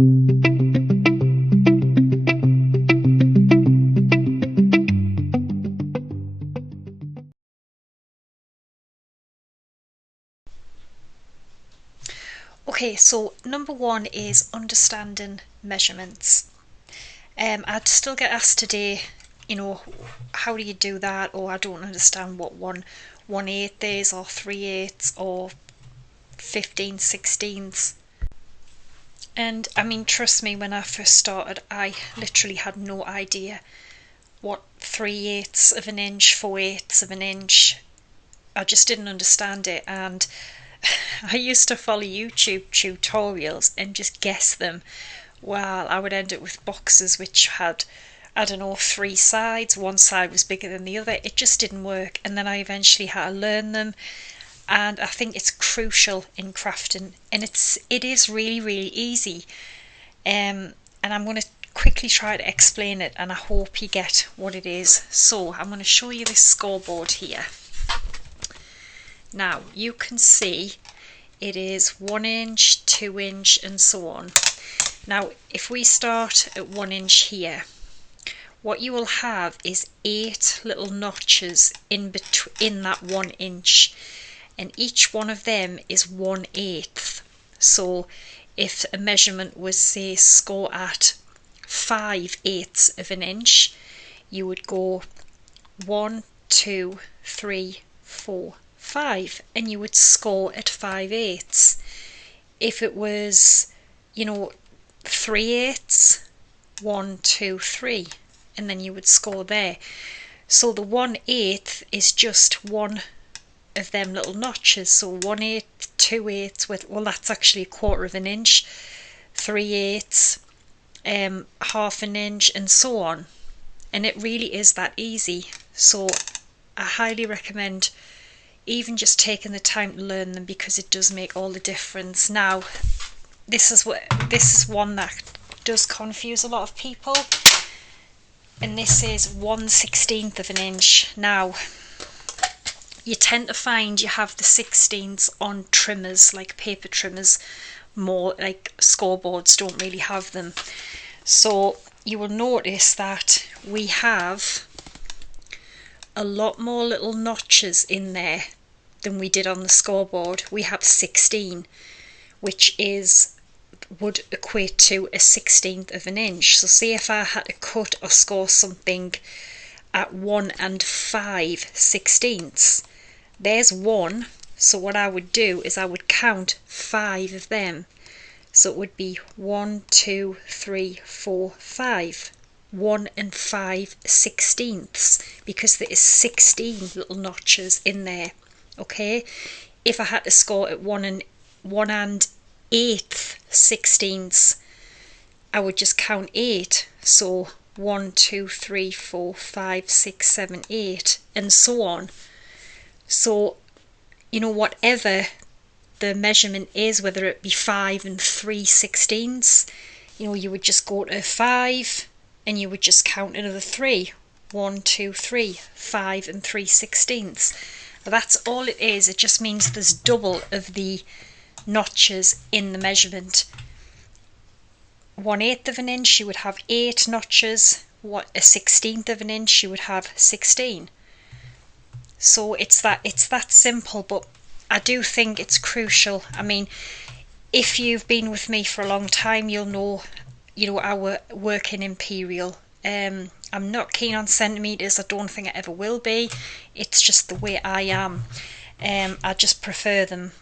Okay, so number one is understanding measurements. I'd still get asked today, how do you do that? Or I don't understand what 1/8 is, or 3/8, or 15/16. And I mean, trust me, when I first started, I literally had no idea what 3/8 of an inch, 4/8 of an inch. I just didn't understand it, and I used to follow YouTube tutorials and just guess them. Well, I would end up with boxes which had, I don't know, 3 sides. One side was bigger than the other. It just didn't work. And then I eventually had to learn them. And I think it's crucial in crafting. And it is really, really easy. And I'm going to quickly try to explain it, and I hope you get what it is. So I'm going to show you this scoreboard here. Now you can see it is 1 inch, 2 inch, and so on. Now if we start at 1 inch here, what you will have is 8 little notches in that 1 inch, and each one of them is 1/8. So if a measurement was, say, score at 5/8 of an inch, you would go 1, 2, 3, 4, 5, and you would score at 5/8. If it was, 3/8, 1, 2, 3, and then you would score there. So the 1/8 is just one of them little notches. So 1/8, 2/8, well, that's actually 1/4 of an inch, 3/8, half an inch, and so on. And it really is that easy. So I highly recommend even just taking the time to learn them, because it does make all the difference. Now, this is one that does confuse a lot of people, and this is 1/16 of an inch. Now, you tend to find you have the 16ths on trimmers, like paper trimmers, more like scoreboards don't really have them. So you will notice that we have a lot more little notches in there than we did on the scoreboard. We have 16, which would equate to a 16th of an inch. So say if I had to cut or score something at 1 5/16, there's 1. So what I would do is I would count 5 of them. So it would be 1, 2, 3, 4, 5. 1 5/16, because there is 16 little notches in there. Okay, if I had to score at 1 8/16, I would just count 8. So 1, 2, 3, 4, 5, 6, 7, 8, and so on. So whatever the measurement is, whether it be 5 3/16, you would just go to 5 and you would just count another 3. 1, 2, 3, 5 3/16. That's all it is. It just means there's double of the notches in the measurement. 1/8 of an inch, you would have 8 notches. What, a 16th of an inch, you would have 16. So it's that simple, but I do think it's crucial. I mean, if you've been with me for a long time, you'll know, I work in imperial. I'm not keen on centimetres. I don't think I ever will be. It's just the way I am. I just prefer them.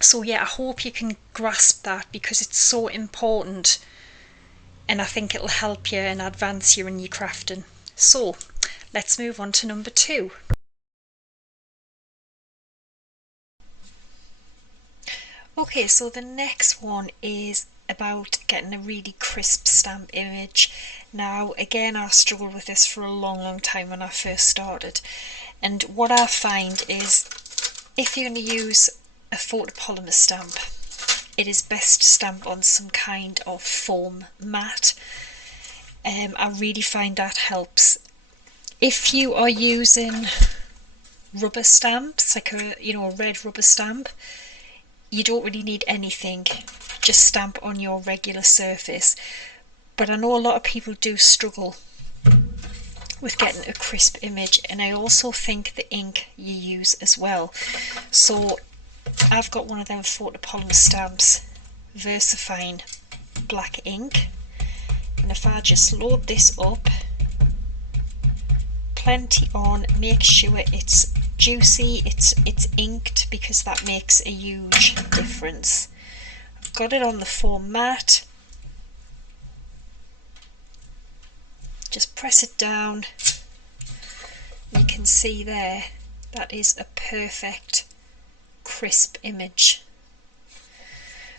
So yeah, I hope you can grasp that, because it's so important, and I think it'll help you and advance you in your crafting. So let's move on to number 2. Okay, so the next one is about getting a really crisp stamp image. Now again, I struggled with this for a long time when I first started, and what I find is, if you're going to use a photopolymer stamp, it is best to stamp on some kind of foam mat. I really find that helps. If you are using rubber stamps, like a red rubber stamp, you don't really need anything. just stamp on your regular surface. But I know a lot of people do struggle with getting a crisp image, and I also think the ink you use as well. So I've got one of them photopolymer stamps, VERSAFINE black ink, and if I just load this up, plenty on, make sure it's juicy, it's inked, because that makes a huge difference. I've got it on the foam mat. Just press it down. You can see there, that is a perfect crisp image.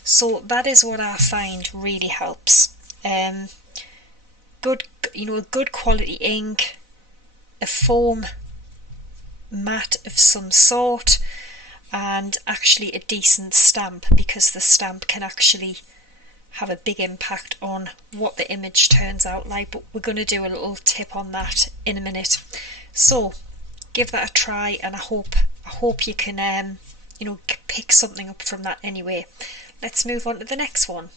So that is what I find really helps. Good, a good quality ink, a foam mat of some sort, and actually a decent stamp, because the stamp can actually have a big impact on what the image turns out like. But we're going to do a little tip on that in a minute. So give that a try, and I hope you can pick something up from that anyway. Let's move on to the next one.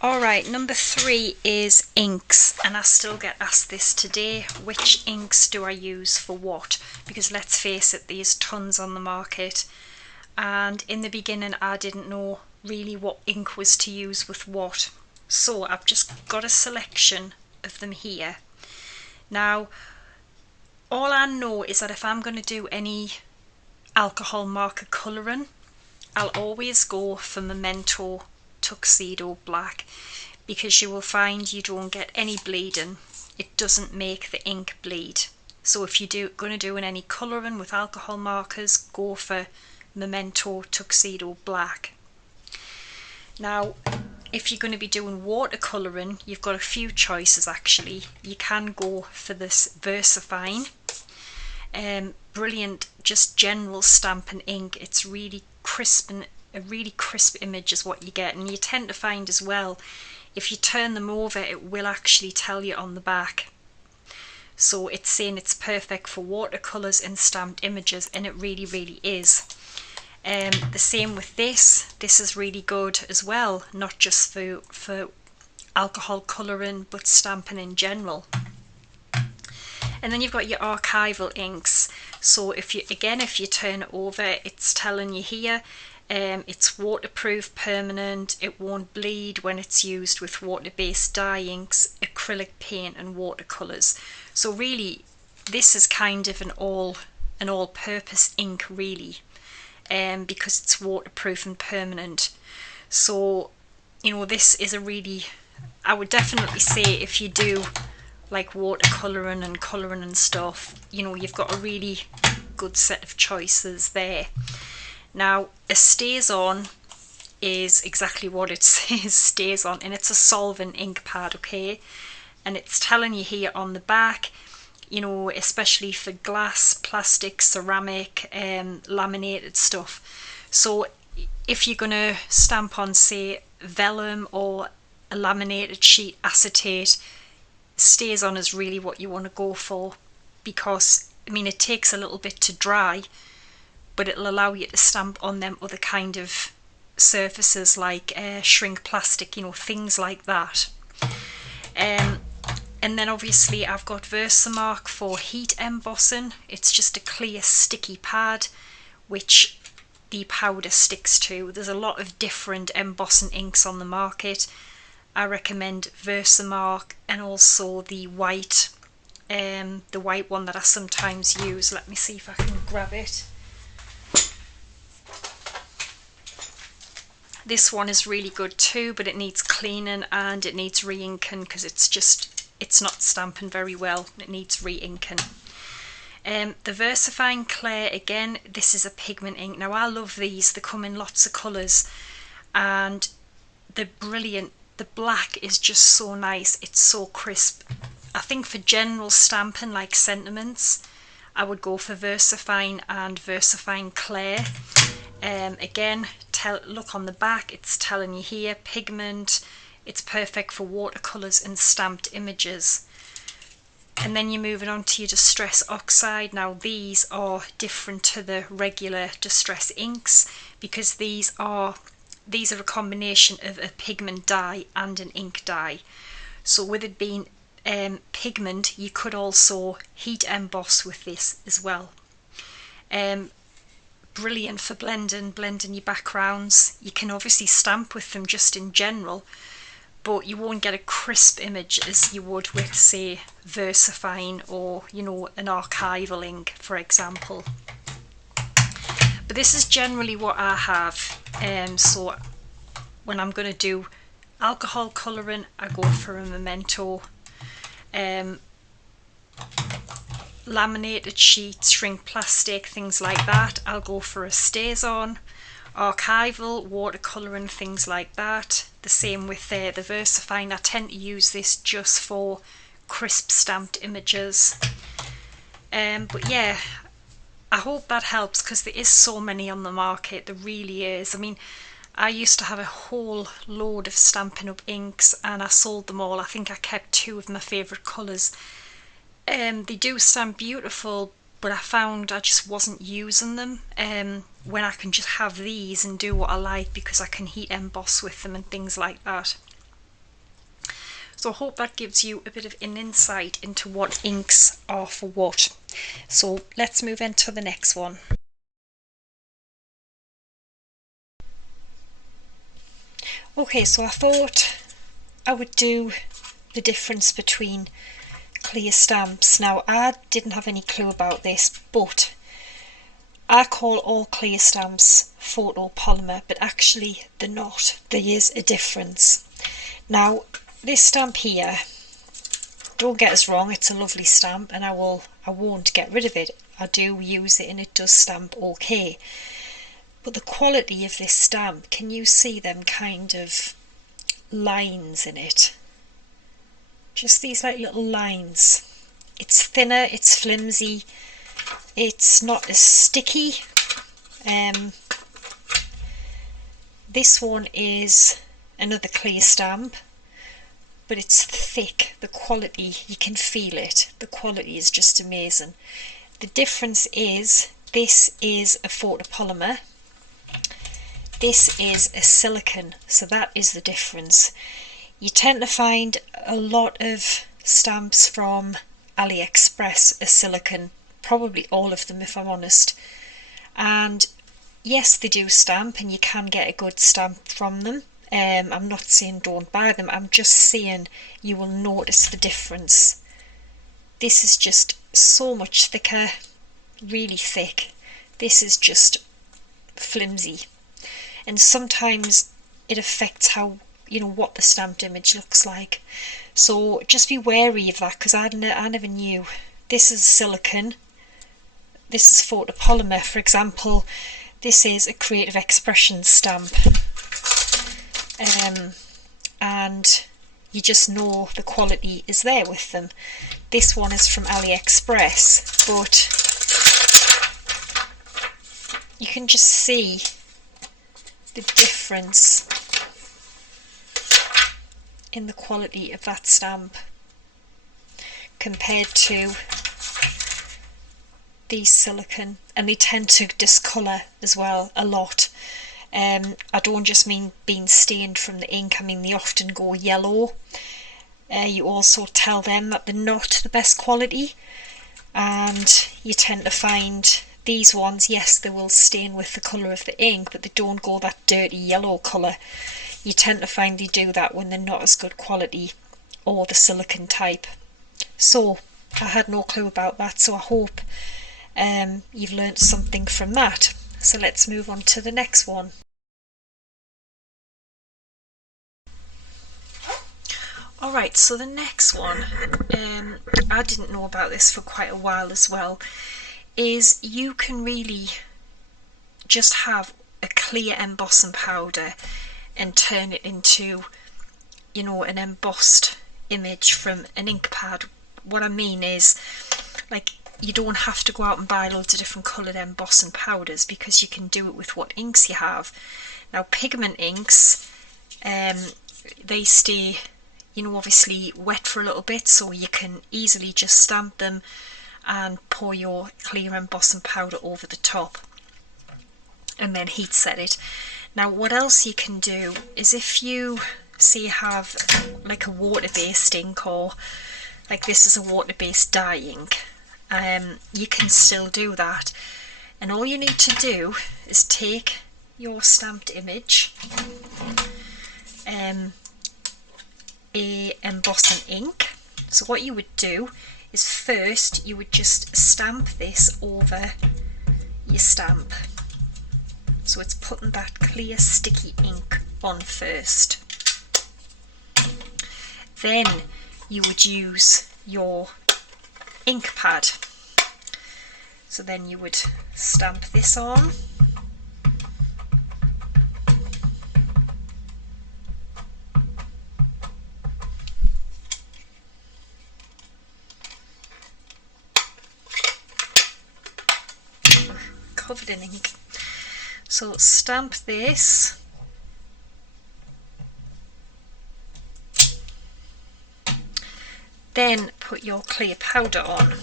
Alright, number 3 is inks, and I still get asked this today, which inks do I use for what? Because let's face it, there's tons on the market, and in the beginning I didn't know really what ink was to use with what. So I've just got a selection of them here. Now, all I know is that if I'm going to do any alcohol marker colouring, I'll always go for Memento Tuxedo Black, because you will find you don't get any bleeding. It doesn't make the ink bleed. So if you're going to do any colouring with alcohol markers, go for Memento Tuxedo Black. Now, if you're going to be doing watercolouring, you've got a few choices actually. You can go for this VERSAFINE. Brilliant, just general stamping ink. It's really crisp, and a really crisp image is what you get. And you tend to find as well, if you turn them over, it will actually tell you on the back. So it's saying it's perfect for watercolours and stamped images, and it really, really is. The same with this. This is really good as well, not just for alcohol colouring, but stamping in general. And then you've got your archival inks. So if you turn it over, it's telling you here it's waterproof, permanent, it won't bleed when it's used with water-based dye inks, acrylic paint and watercolours. So really this is kind of an all-purpose ink really, because it's waterproof and permanent. So this is a really, I would definitely say, if you do like watercolouring and colouring and stuff, you've got a really good set of choices there. Now, a stays on is exactly what it says, stays on, and it's a solvent ink pad, okay? And it's telling you here on the back, especially for glass, plastic, ceramic, laminated stuff. So if you're going to stamp on, say, vellum or a laminated sheet acetate, stays on is really what you want to go for, because it takes a little bit to dry, but it'll allow you to stamp on them other kind of surfaces like shrink plastic, things like that. And then obviously I've got Versamark for heat embossing. It's just a clear sticky pad which the powder sticks to. There's a lot of different embossing inks on the market. I recommend Versamark, and also the white one that I sometimes use. Let me see if I can grab it. This one is really good too, but it needs cleaning and it needs re-inking, because it's not stamping very well. It needs re-inking. The VERSAFINE Clair, again, this is a pigment ink. Now I love these. They come in lots of colours and they're brilliant. The black is just so nice, it's so crisp. I think for general stamping like sentiments, I would go for VERSAFINE and VERSAFINE Clair. Again, look on the back, it's telling you here, pigment, it's perfect for watercolours and stamped images. And then you're moving on to your Distress Oxide. Now these are different to the regular Distress inks because these are a combination of a pigment dye and an ink dye. So with it being pigment, you could also heat emboss with this as well. Brilliant for blending your backgrounds. You can obviously stamp with them just in general, but you won't get a crisp image as you would with, say, VERSAFINE or, you know, an archival ink, for example. But this is generally what I have. So when I'm going to do alcohol colouring, I go for a Memento. Laminated sheets, shrink plastic, things like that, I'll go for a STAZON. Archival, watercolouring, things like that. The same with the VERSAFINE. I tend to use this just for crisp stamped images. But yeah, I hope that helps because there is so many on the market. There really is. I mean, I used to have a whole load of Stampin' Up inks and I sold them all. I think I kept 2 of my favourite colours. They do stamp beautiful, but I found I just wasn't using them when I can just have these and do what I like because I can heat emboss with them and things like that. So I hope that gives you a bit of an insight into what inks are for what. So let's move into the next one. Okay, so I thought I would do the difference between clear stamps. Now I didn't have any clue about this, but I call all clear stamps photopolymer, but actually they're not. There is a difference. Now this stamp here, don't get us wrong, it's a lovely stamp and I won't get rid of it. I do use it and it does stamp okay. But the quality of this stamp, can you see them kind of lines in it? Just these like little lines. It's thinner, it's flimsy, it's not as sticky. This one is another clear stamp, but it's thick. The quality, you can feel it. The quality is just amazing. The difference is this is a photopolymer. This is a silicone, so that is the difference. You tend to find a lot of stamps from AliExpress are silicone, probably all of them if I'm honest. And yes, they do stamp and you can get a good stamp from them. I'm not saying don't buy them, I'm just saying you will notice the difference. This is just so much thicker, really thick. This is just flimsy. And sometimes it affects how, you know, what the stamped image looks like. So just be wary of that because I never knew. This is silicone. This is photopolymer. For example, this is a Creative Expression stamp. And you just know the quality is there with them. This one is from AliExpress, but you can just see the difference in the quality of that stamp compared to these silicone, and they tend to discolour as well a lot. I don't just mean being stained from the ink, I mean they often go yellow. You also tell them that they're not the best quality, and you tend to find these ones, yes, they will stain with the colour of the ink, but they don't go that dirty yellow colour. You tend to find they do that when they're not as good quality or the silicone type. So I had no clue about that, so I hope you've learnt something from that. So let's move on to the next one. Alright, so the next one, I didn't know about this for quite a while as well, is you can really just have a clear embossing powder and turn it into, you know, an embossed image from an ink pad. What I mean is, like, you don't have to go out and buy loads of different coloured embossing powders because you can do it with what inks you have. Now pigment inks, they stay, you know, obviously wet for a little bit, so you can easily just stamp them and pour your clear embossing powder over the top and then heat set it. Now what else you can do is, if you say you have like a water-based ink, or like this is a water-based dye ink, you can still do that. And all you need to do is take your stamped image, a embossing ink. So what you would do is first you would just stamp this over your stamp. So it's putting that clear sticky ink on first. Then you would use your ink pad. So then you would stamp this on. Covered in ink. So stamp this. Then put your clear powder on.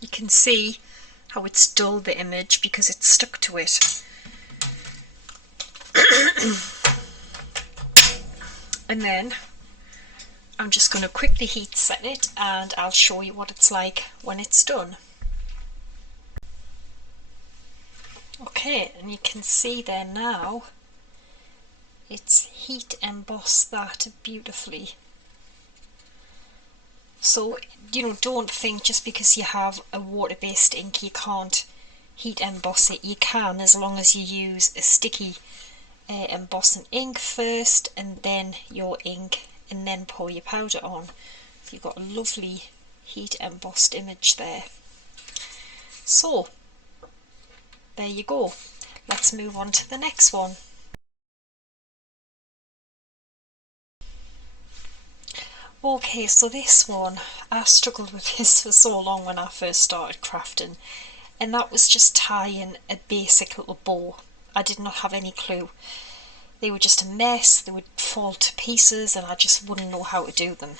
You can see how it's dulled the image because it's stuck to it. And then I'm just going to quickly heat set it and I'll show you what it's like when it's done. Okay, and you can see there now it's heat embossed that beautifully. So, you know, don't think just because you have a water-based ink you can't heat emboss it. You can, as long as you use a sticky embossing ink first and then your ink and then pour your powder on. You've got a lovely heat embossed image there. So, there you go. Let's move on to the next one. Okay, so this one, I struggled with this for so long when I first started crafting, and that was just tying a basic little bow. I did not have any clue. They were just a mess, they would fall to pieces and I just wouldn't know how to do them.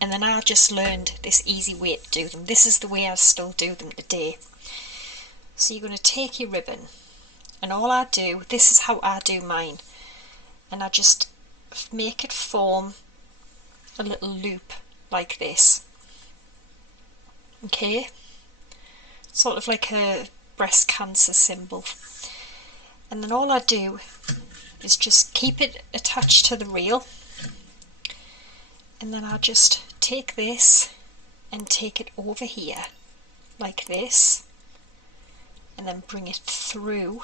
And then I just learned this easy way to do them. This is the way I still do them today. So you're going to take your ribbon, and all I do, this is how I do mine, and I just make it form a little loop like this. Okay, sort of like a breast cancer symbol. And then all I do is just keep it attached to the reel, and then I just take this and take it over here like this, and then bring it through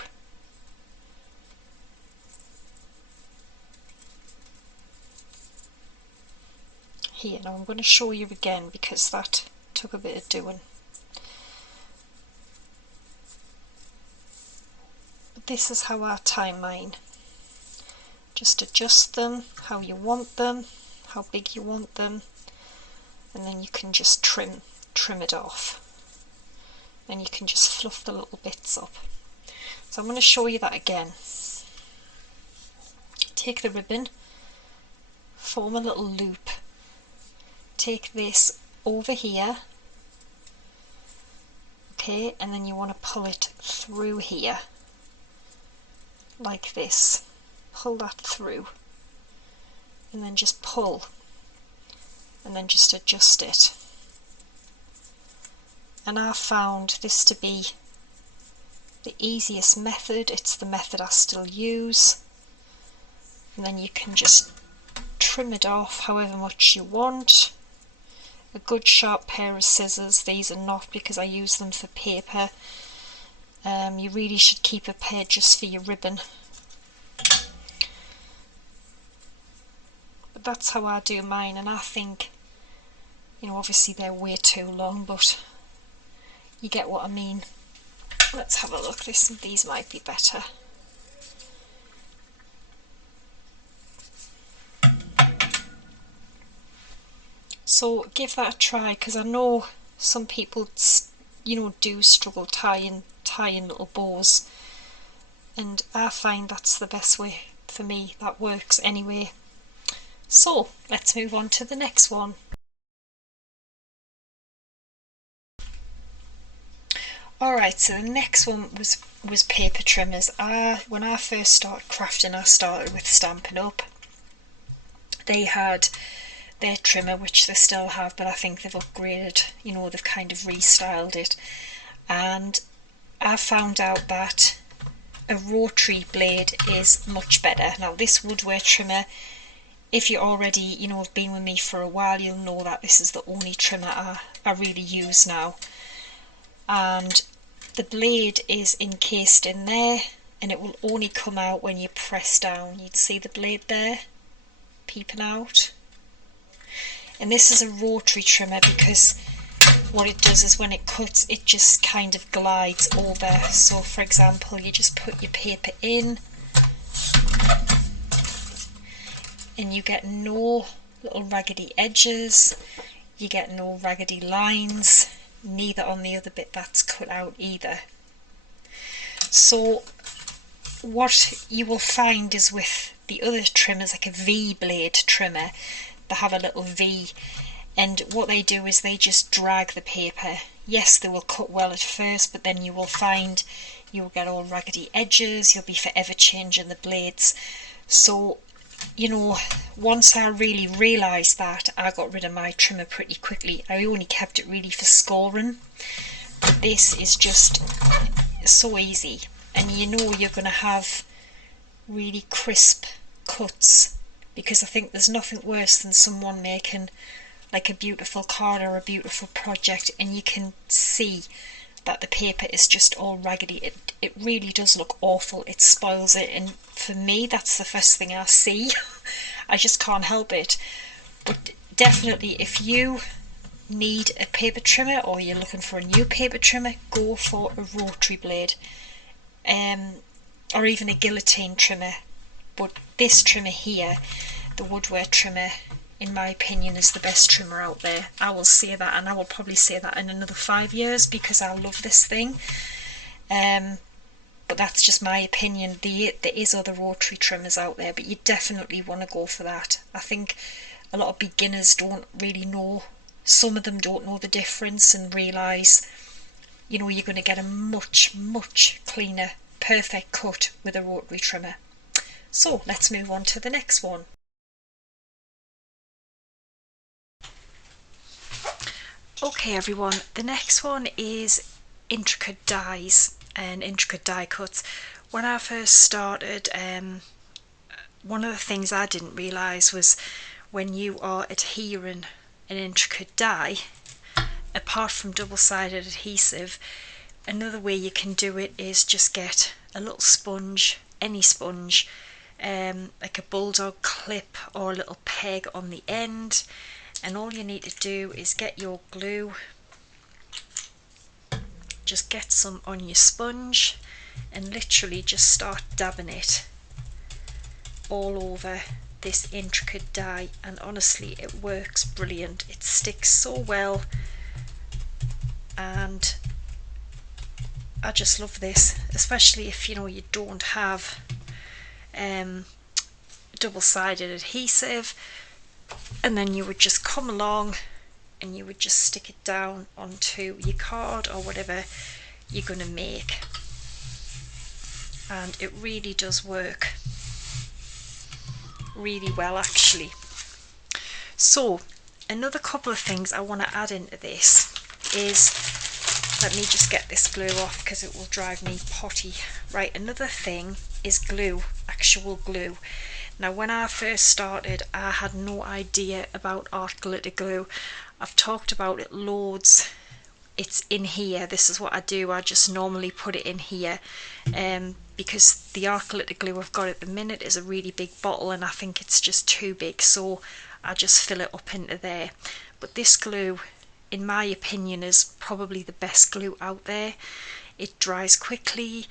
here. Now I'm going to show you again because that took a bit of doing. But this is how I tie mine. Just adjust them how you want them, how big you want them, and then you can just trim it off. And you can just fluff the little bits up. So I'm going to show you that again. Take the ribbon, form a little loop, take this over here, okay, and then you want to pull it through here like this. Pull that through and then just pull and then just adjust it. And I found this to be the easiest method. It's the method I still use. And then you can just trim it off however much you want. A good sharp pair of scissors. These are not because I use them for paper. You really should keep a pair just for your ribbon. But that's how I do mine, and I think, you know, obviously they're way too long, but you get what I mean. Let's have a look. These might be better. So give that a try, because I know some people, you know, do struggle tying little bows, and I find that's the best way for me. That works anyway. So let's move on to the next one. Alright, so the next one was paper trimmers. When I first started crafting, I started with Stampin' Up. They had their trimmer, which they still have, but I think they've upgraded, you know, they've kind of restyled it. And I found out that a rotary blade is much better. Now this WOODWARE trimmer, if you already, you know, have been with me for a while, you'll know that this is the only trimmer I really use now. And the blade is encased in there, and it will only come out when you press down. You'd see the blade there peeping out. And this is a rotary trimmer because what it does is when it cuts, it just kind of glides over. So for example, you just put your paper in and you get no little raggedy edges, you get no raggedy lines, neither on the other bit that's cut out either. So what you will find is with the other trimmers, like a V blade trimmer, they have a little V, and what they do is they just drag the paper. Yes, they will cut well at first, but then you will find you'll get all raggedy edges, you'll be forever changing the blades. So, you know, once I really realised that, I got rid of my trimmer pretty quickly. I only kept it really for scoring. But this is just so easy, and you know you're going to have really crisp cuts, because I think there's nothing worse than someone making like a beautiful card or a beautiful project and you can see that the paper is just all raggedy. It really does look awful. It spoils it, and for me that's the first thing I see. I just can't help it. But definitely, if you need a paper trimmer or you're looking for a new paper trimmer, go for a rotary blade, or even a guillotine trimmer. But this trimmer here, the WOODWARE trimmer, in my opinion, is the best trimmer out there. I will say that, and I will probably say that in another 5 years, because I love this thing. But that's just my opinion. There is other rotary trimmers out there, but you definitely want to go for that. I think a lot of beginners don't really know, some of them don't know the difference and realise, you know, you're going to get a much, much cleaner, perfect cut with a rotary trimmer. So let's move on to the next one. Okay everyone, the next one is intricate dies and intricate die cuts. When I first started, one of the things I didn't realise was when you are adhering an intricate die, apart from double-sided adhesive, another way you can do it is just get a little sponge, any sponge, like a bulldog clip or a little peg on the end, and all you need to do is get your glue, just get some on your sponge and literally just start dabbing it all over this intricate die, and honestly it works brilliant. It sticks so well, and I just love this, especially if you know you don't have double-sided adhesive, and then you would just come along and you would just stick it down onto your card or whatever you're going to make, and it really does work really well actually. So another couple of things I want to add into this is, let me just get this glue off because it will drive me potty. Right, another thing is glue, actual glue. Now when I first started, I had no idea about art glitter glue. I've talked about it loads. It's in here. This is what I do. I just normally put it in here, because the art glitter glue I've got at the minute is a really big bottle and I think it's just too big, so I just fill it up into there. But this glue, in my opinion, is probably the best glue out there. It dries quickly,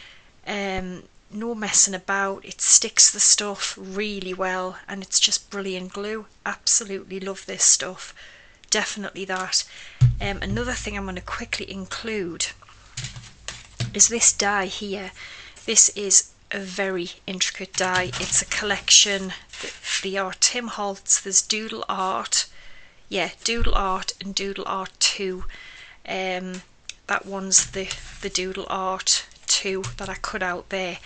no messing about, it sticks the stuff really well, and it's just brilliant glue. Absolutely love this stuff. definitely that. Another thing I'm going to quickly include is this die here. This is a very intricate die. It's a collection. They are Tim Holtz. There's Doodle Art. Yeah, Doodle Art and Doodle Art 2. That one's the Doodle Art 2 that I cut out there.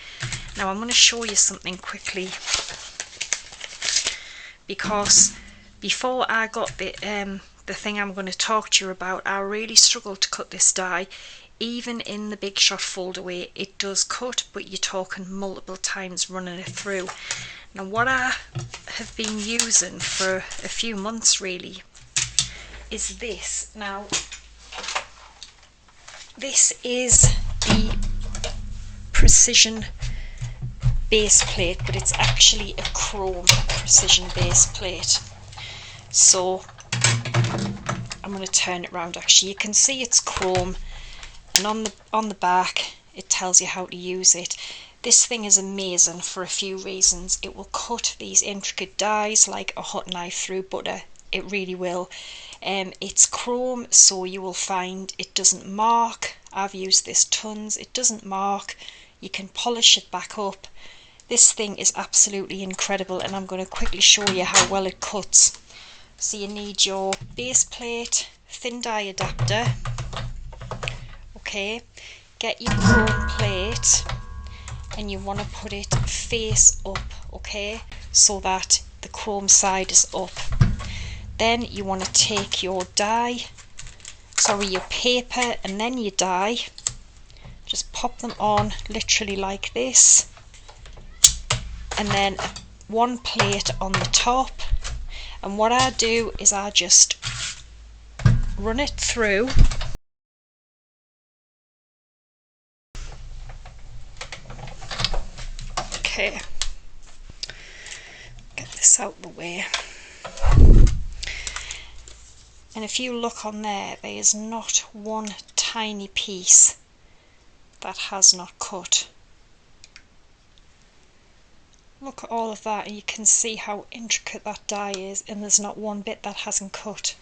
Now I'm going to show you something quickly, because before I got the thing I'm going to talk to you about, I really struggled to cut this die. Even in the Big Shot fold-away, it does cut, but you're talking multiple times running it through. Now what I have been using for a few months really is this. Now this is the precision base plate, but it's actually a chrome precision base plate. So I'm going to turn it around. Actually, you can see it's chrome, and on the back it tells you how to use it. This thing is amazing for a few reasons. It will cut these intricate dies like a hot knife through butter. It really will. It's chrome, so you will find it doesn't mark. I've used this tons. It doesn't mark. You can polish it back up. This thing is absolutely incredible, and I'm going to quickly show you how well it cuts. So you need your base plate, thin die adapter. Okay, get your chrome plate, and you want to put it face up, okay, so that the chrome side is up. Then you want to take your paper and then your die, just pop them on literally like this, and then one plate on the top. And what I do is I just run it through. Okay, get this out of the way. And if you look on there, there is not one tiny piece that has not cut. Look at all of that, and you can see how intricate that die is, and there's not one bit that hasn't cut.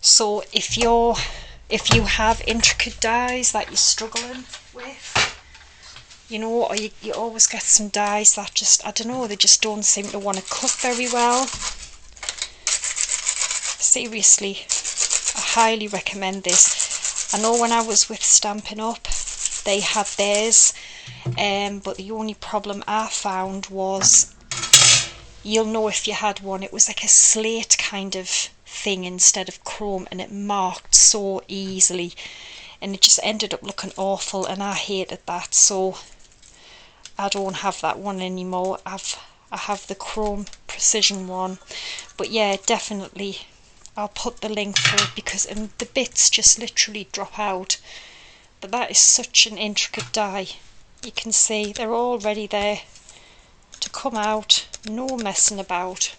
So if you have intricate dies that you're struggling with, you know, or you always get some dies that just, I don't know, they just don't seem to want to cut very well. Seriously, I highly recommend this. I know when I was with Stampin' Up, they had theirs, but the only problem I found was, you'll know if you had one, it was like a slate kind of thing instead of chrome, and it marked so easily, and it just ended up looking awful, and I hated that. So I don't have that one anymore. I have the chrome precision one. But yeah, definitely I'll put the link for it, because the bits just literally drop out. But that is such an intricate die. You can see they're all ready there to come out, no messing about.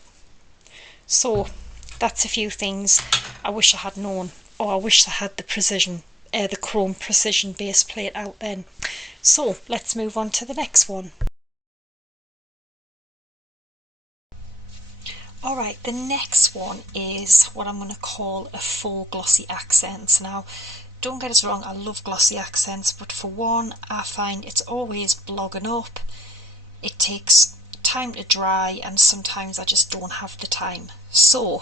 So that's a few things I wish I had known, or I wish I had the chrome precision base plate out then. So let's move on to the next one. Alright, the next one is what I'm going to call a faux glossy accents. Now, don't get us wrong, I love glossy accents, but for one, I find it's always blogging up. It takes time to dry, and sometimes I just don't have the time. So,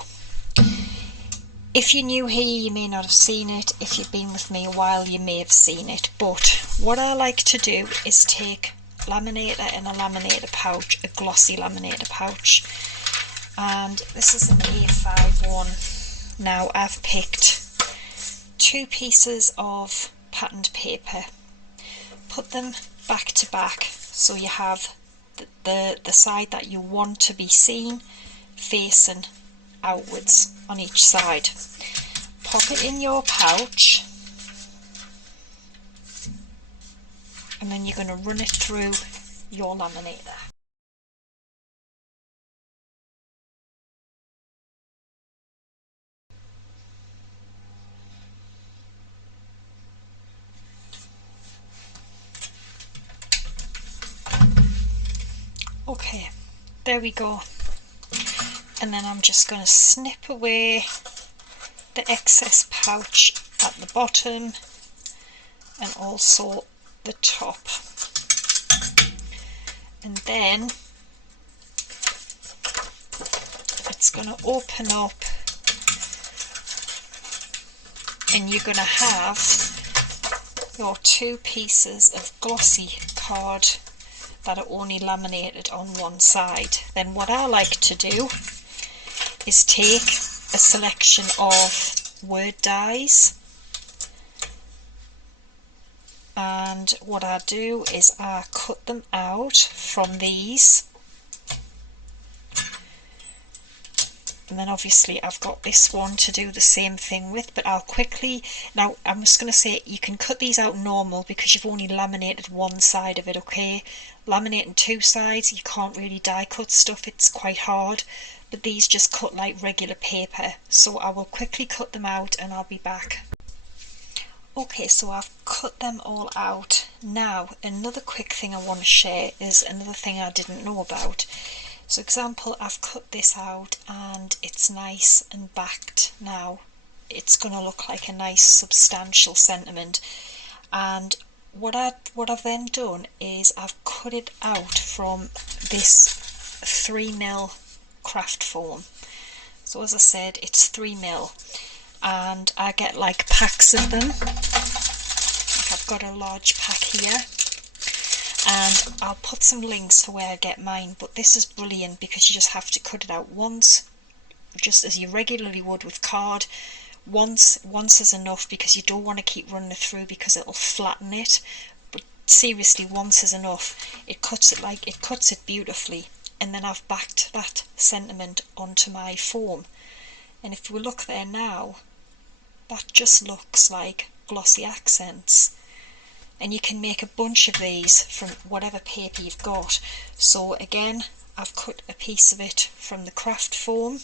if you're new here, you may not have seen it. If you've been with me a while, you may have seen it. But what I like to do is take laminator and a laminator pouch, a glossy laminator pouch. And this is an A5 one. Now I've picked 2 pieces of patterned paper, put them back to back, so you have the side that you want to be seen facing outwards on each side. Pop it in your pouch, and then you're going to run it through your laminator. Okay, there we go. and then I'm just going to snip away the excess pouch at the bottom and also the top, and then it's going to open up and you're going to have your two pieces of glossy card that are only laminated on one side. Then what I like to do is take a selection of word dies, and what I do is I cut them out from these, and then obviously I've got this one to do the same thing with, but I'll quickly, now I'm just going to say you can cut these out normal because you've only laminated one side of it, okay? Laminating two sides, you can't really die cut stuff, it's quite hard, but these just cut like regular paper, so I will quickly cut them out and I'll be back. Okay, so I've cut them all out. Now another quick thing I want to share is another thing I didn't know about. So example, I've cut this out and it's nice and backed now. It's going to look like a nice substantial sentiment, and what I've then done is I've cut it out from this 3mm craft foam. So as I said, it's 3mm, and I get like packs of them. Like I've got a large pack here, and I'll put some links for where I get mine, but this is brilliant because you just have to cut it out once, just as you regularly would with card. Once is enough because you don't want to keep running it through because it'll flatten it, but seriously, once is enough. It cuts it beautifully, and then I've backed that sentiment onto my foam, and if we look there now, that just looks like glossy accents. And you can make a bunch of these from whatever paper you've got. So again, I've cut a piece of it from the craft foam,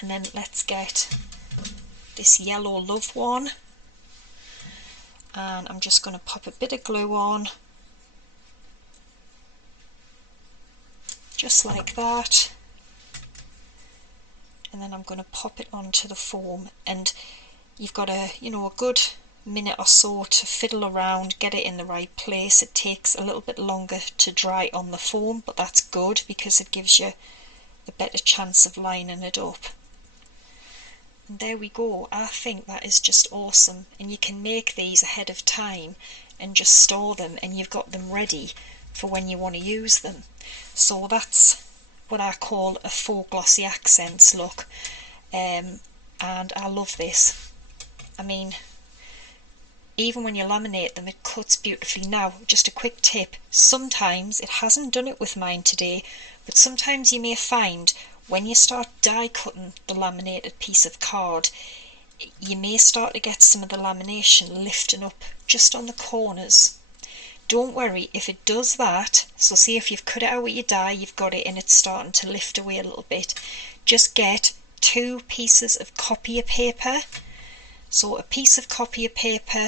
and then let's get this yellow love one, and I'm just going to pop a bit of glue on, just like that, and then I'm going to pop it onto the foam, and you've got a good minute or so to fiddle around, get it in the right place. It takes a little bit longer to dry on the foam, but that's good because it gives you a better chance of lining it up. And there we go. I think that is just awesome, and you can make these ahead of time and just store them, and you've got them ready for when you want to use them. So that's what I call a faux glossy accents look, and I love this. I mean, even when you laminate them, it cuts beautifully. Now, just a quick tip, sometimes, it hasn't done it with mine today, but sometimes you may find when you start die cutting the laminated piece of card, you may start to get some of the lamination lifting up just on the corners. Don't worry if it does that. So see, if you've cut it out with your die, you've got it and it's starting to lift away a little bit. Just get 2 pieces of copier paper. So a piece of copier paper,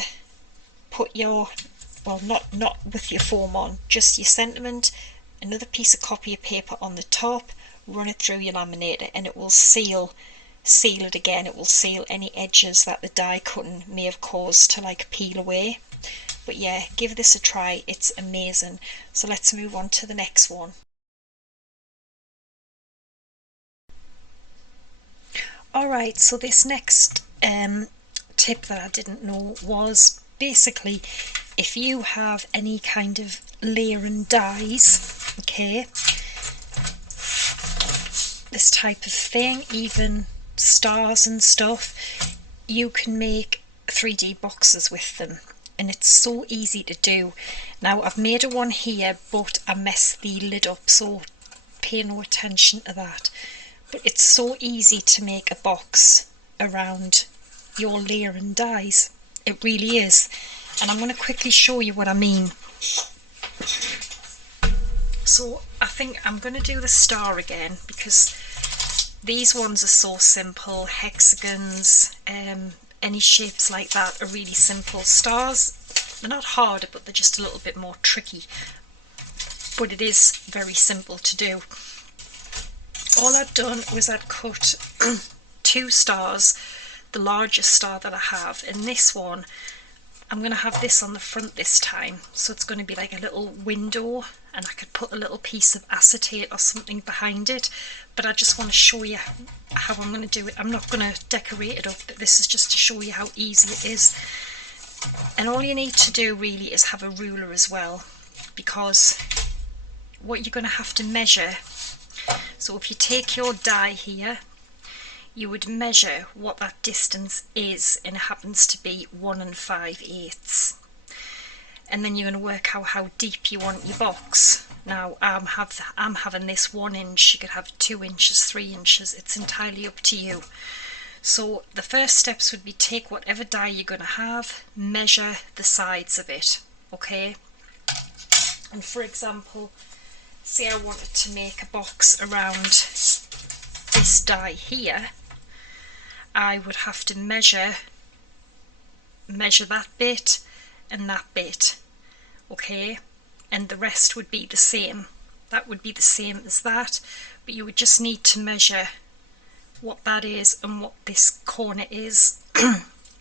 put your, well, not with your foam on, just your sentiment, another piece of copier paper on the top, run it through your laminator, and it will seal it again. It will seal any edges that the die cutting may have caused to like peel away. But yeah, give this a try, it's amazing. So let's move on to the next one. Alright, so this next tip that I didn't know was basically if you have any kind of layering dies, okay, this type of thing, even stars and stuff, you can make 3D boxes with them, and it's so easy to do. Now I've made a one here, but I messed the lid up, so pay no attention to that. But it's so easy to make a box around your layering dies, it really is, and I'm going to quickly show you what I mean. So I think I'm going to do the star again because these ones are so simple. Hexagons, any shapes like that are really simple. Stars, they're not harder, but they're just a little bit more tricky, but it is very simple to do. all I'd done was I'd cut 2 stars, the largest star that I have, and this one, I'm going to have this on the front this time, so it's going to be like a little window, and I could put a little piece of acetate or something behind it, but I just want to show you how I'm going to do it. I'm not going to decorate it up, but this is just to show you how easy it is. And all you need to do really is have a ruler as well, because what you're going to have to measure, so if you take your die here, you would measure what that distance is, and it happens to be 1 5/8. And then you're going to work out how deep you want your box. Now I'm having this 1 inch, you could have 2 inches, 3 inches, it's entirely up to you. So the first steps would be take whatever die you're going to have, measure the sides of it, okay? And for example, say I wanted to make a box around this die here, I would have to measure that bit and that bit, okay? And the rest would be the same. That would be the same as that, but you would just need to measure what that is and what this corner is,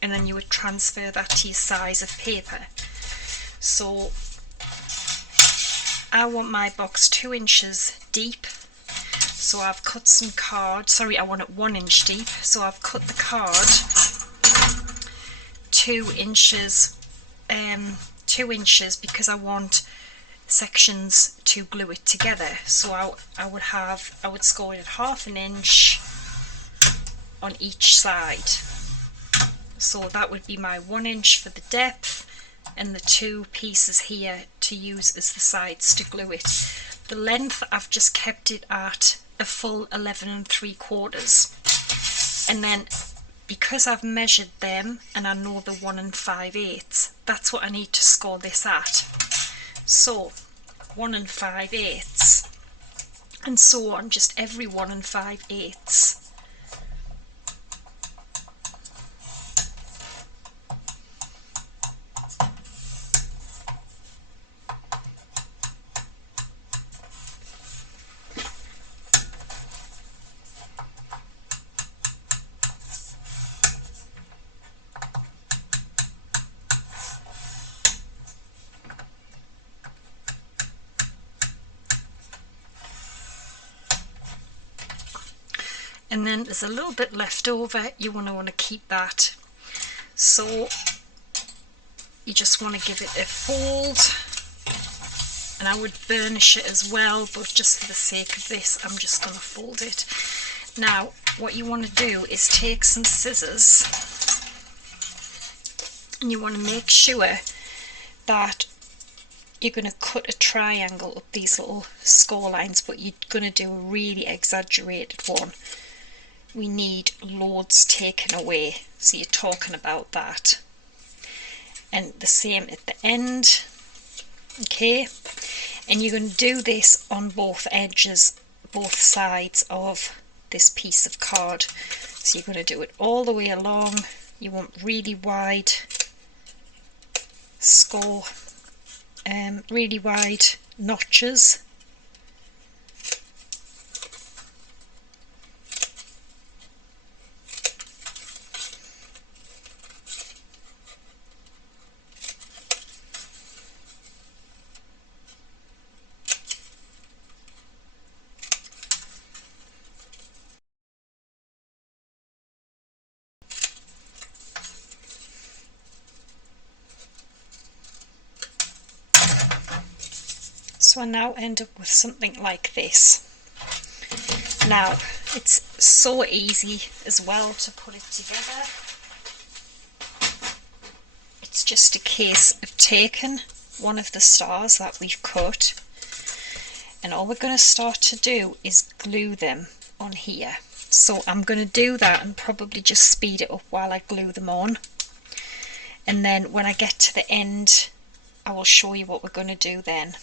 and then you would transfer that to your size of paper. So I want my box 2 inches deep, so I've cut some card, sorry, I want it 1 inch deep, so I've cut the card 2 inches, 2 inches, because I want sections to glue it together. So I would score it 1/2 inch on each side. So that would be my 1 inch for the depth, and the 2 pieces here to use as the sides to glue it. The length, I've just kept it at a full 11 3/4, and then because I've measured them and I know the 1 5/8, that's what I need to score this at. So 1 5/8, and so on, just every 1 5/8. And then there's a little bit left over, you want to keep that. So you just want to give it a fold, and I would burnish it as well, but just for the sake of this, I'm just going to fold it. Now what you want to do is take some scissors, and you want to make sure that you're going to cut a triangle up these little score lines, but you're going to do a really exaggerated one. We need loads taken away, so you're talking about that. And the same at the end, okay? And you're going to do this on both edges, both sides of this piece of card. So you're going to do it all the way along. You want really wide score, really wide notches. So I now end up with something like this. Now it's so easy as well to put it together. It's just a case of taking one of the stars that we've cut, and all we're going to start to do is glue them on here. So I'm going to do that and probably just speed it up while I glue them on, and then when I get to the end I will show you what we're going to do then.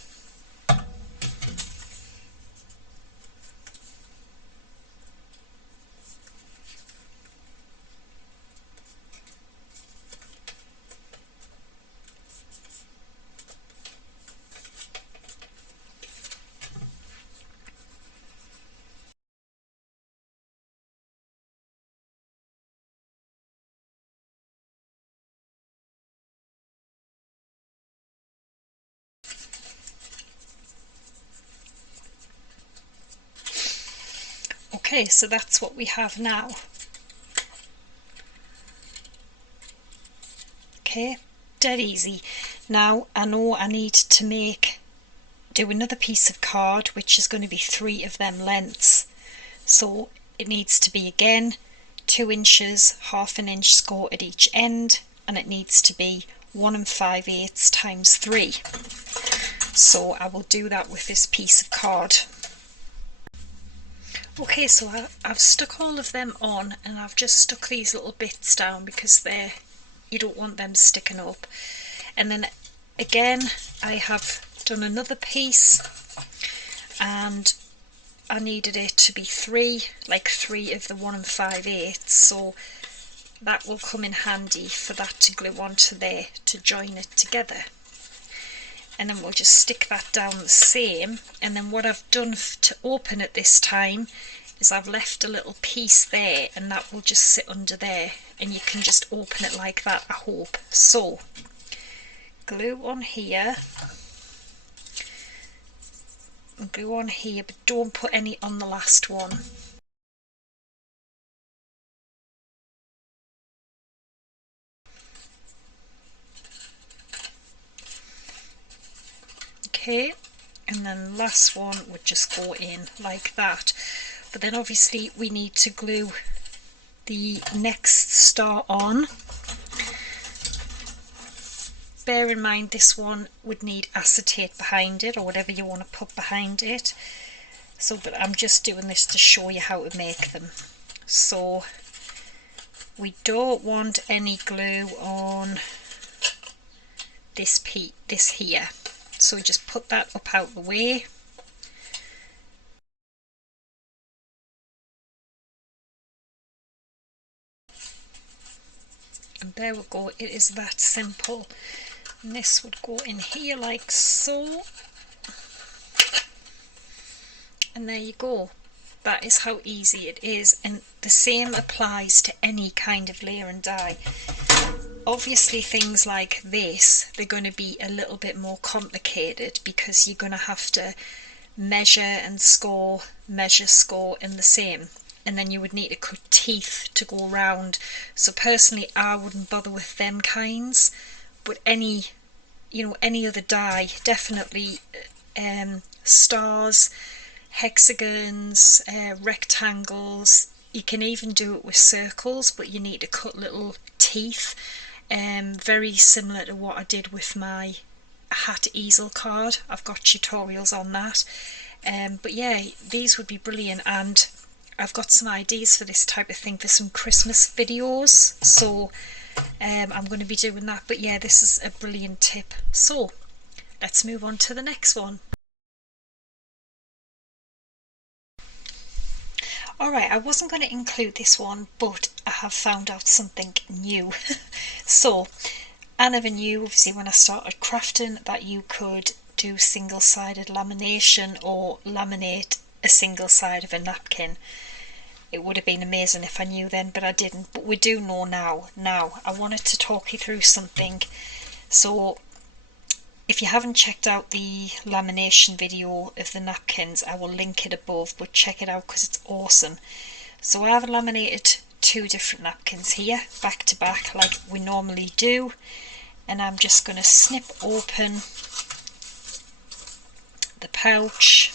Okay, so that's what we have now. Okay, dead easy. Now I know I need to do another piece of card, which is going to be 3 of them lengths. So it needs to be again 2 inches, half an inch score at each end, and it needs to be 1 5/8 times 3. So I will do that with this piece of card. Okay, so I've stuck all of them on, and I've just stuck these little bits down because you don't want them sticking up. And then again I have done another piece, and I needed it to be 3 of the 1 5/8, so that will come in handy for that to glue onto there to join it together. And then we'll just stick that down the same. And then what I've done to open it this time is I've left a little piece there, and that will just sit under there, and you can just open it like that, I hope. So glue on here, and glue on here, but don't put any on the last one. Okay, and then the last one would just go in like that. But then obviously we need to glue the next star on. Bear in mind this one would need acetate behind it, or whatever you want to put behind it. So, but I'm just doing this to show you how to make them. So we don't want any glue on this here. So we just put that up out the way. And there we go, it is that simple. And this would go in here like so. And there you go. That is how easy it is, and the same applies to any kind of layer and die. Obviously things like this, they're going to be a little bit more complicated because you're going to have to measure and score, measure, score, and the same. And then you would need to cut teeth to go round. So personally I wouldn't bother with them kinds, but any other die, definitely stars, hexagons, rectangles. You can even do it with circles, but you need to cut little teeth, very similar to what I did with my hat easel card. I've got tutorials on that, but yeah, these would be brilliant. And I've got some ideas for this type of thing for some Christmas videos, so I'm going to be doing that. But yeah, this is a brilliant tip. So let's move on to the next one. Alright, I wasn't going to include this one, but I have found out something new. So I never knew, obviously, when I started crafting, that you could do single-sided lamination or laminate a single side of a napkin. It would have been amazing if I knew then, but I didn't. But we do know now. Now, I wanted to talk you through something. So if you haven't checked out the lamination video of the napkins, I will link it above, but check it out because it's awesome. So I have laminated 2 different napkins here, back to back, like we normally do. And I'm just going to snip open the pouch.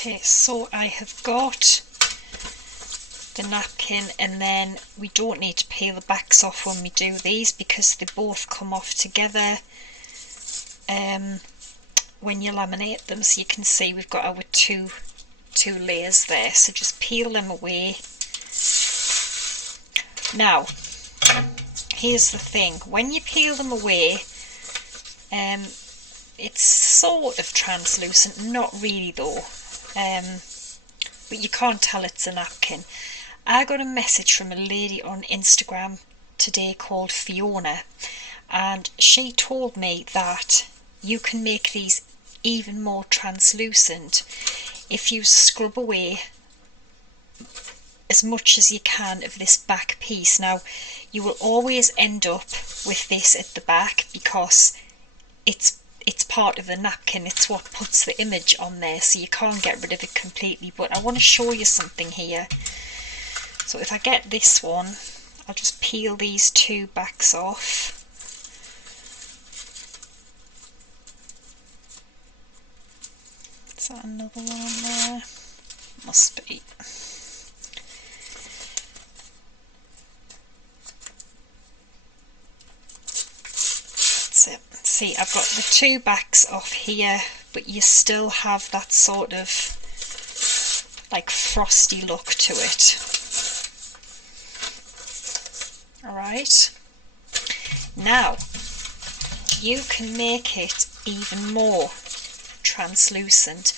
Okay, so I have got the napkin, and then we don't need to peel the backs off when we do these because they both come off together when you laminate them. So you can see we've got our two layers there, so just peel them away. Now here's the thing, when you peel them away, it's sort of translucent, not really though, but you can't tell it's a napkin. I got a message from a lady on Instagram today called Fiona, and she told me that you can make these even more translucent if you scrub away as much as you can of this back piece. Now you will always end up with this at the back because it's part of the napkin, it's what puts the image on there, so you can't get rid of it completely. But I want to show you something here. So if I get this one, I'll just peel these two backs off. Is that another one on there? Must be. That's it. See, I've got the two backs off here, but you still have that sort of like frosty look to it. Alright, now you can make it even more translucent.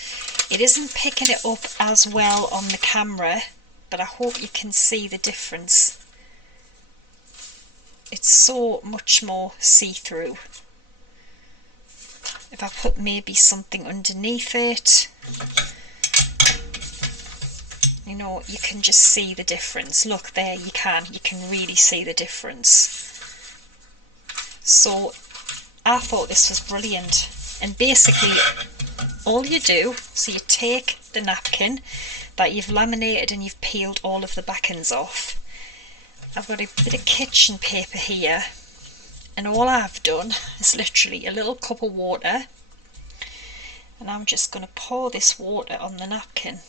It isn't picking it up as well on the camera, but I hope you can see the difference. It's so much more see-through. If I put maybe something underneath it, you know, you can just see the difference. Look there, you can really see the difference. So I thought this was brilliant. And basically all you do, so you take the napkin that you've laminated and you've peeled all of the back ends off. I've got a bit of kitchen paper here, and all I've done is literally a little cup of water, and I'm just going to pour this water on the napkin.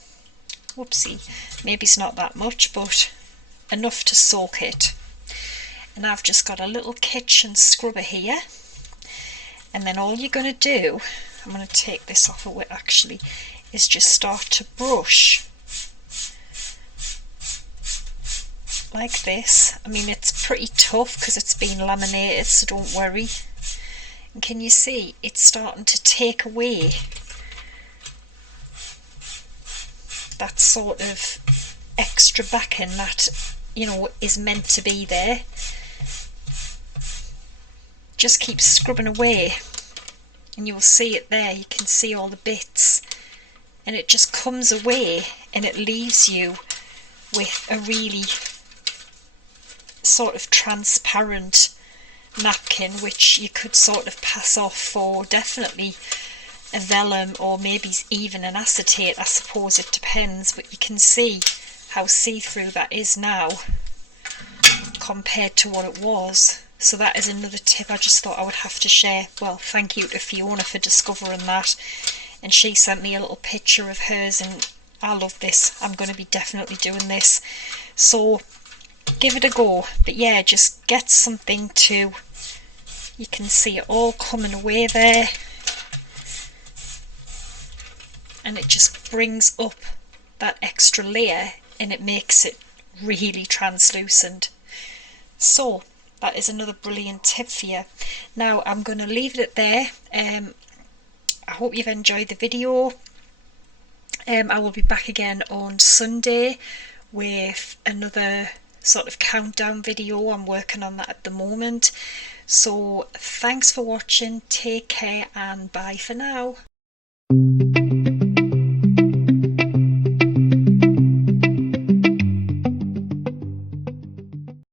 Whoopsie, maybe it's not that much, but enough to soak it. And I've just got a little kitchen scrubber here, and then all you're going to do, I'm going to take this off of it actually, is just start to brush like this. I mean, it's pretty tough because it's been laminated, so don't worry. And can you see it's starting to take away that sort of extra backing that, you know, is meant to be there. Just keep scrubbing away and you will see it there. You can see all the bits, and it just comes away and it leaves you with a really sort of transparent napkin, which you could sort of pass off for definitely a vellum or maybe even an acetate. I suppose it depends, but you can see how see-through that is now compared to what it was. So that is another tip I just thought I would have to share. Well, thank you to Fiona for discovering that, and she sent me a little picture of hers, and I love this. I'm going to be definitely doing this, so give it a go. But yeah, just get something to, you can see it all coming away there, and it just brings up that extra layer and it makes it really translucent. So that is another brilliant tip for you. Now I'm going to leave it there. I hope you've enjoyed the video. I will be back again on Sunday with another sort of countdown video. I'm working on that at the moment. So thanks for watching, take care, and bye for now.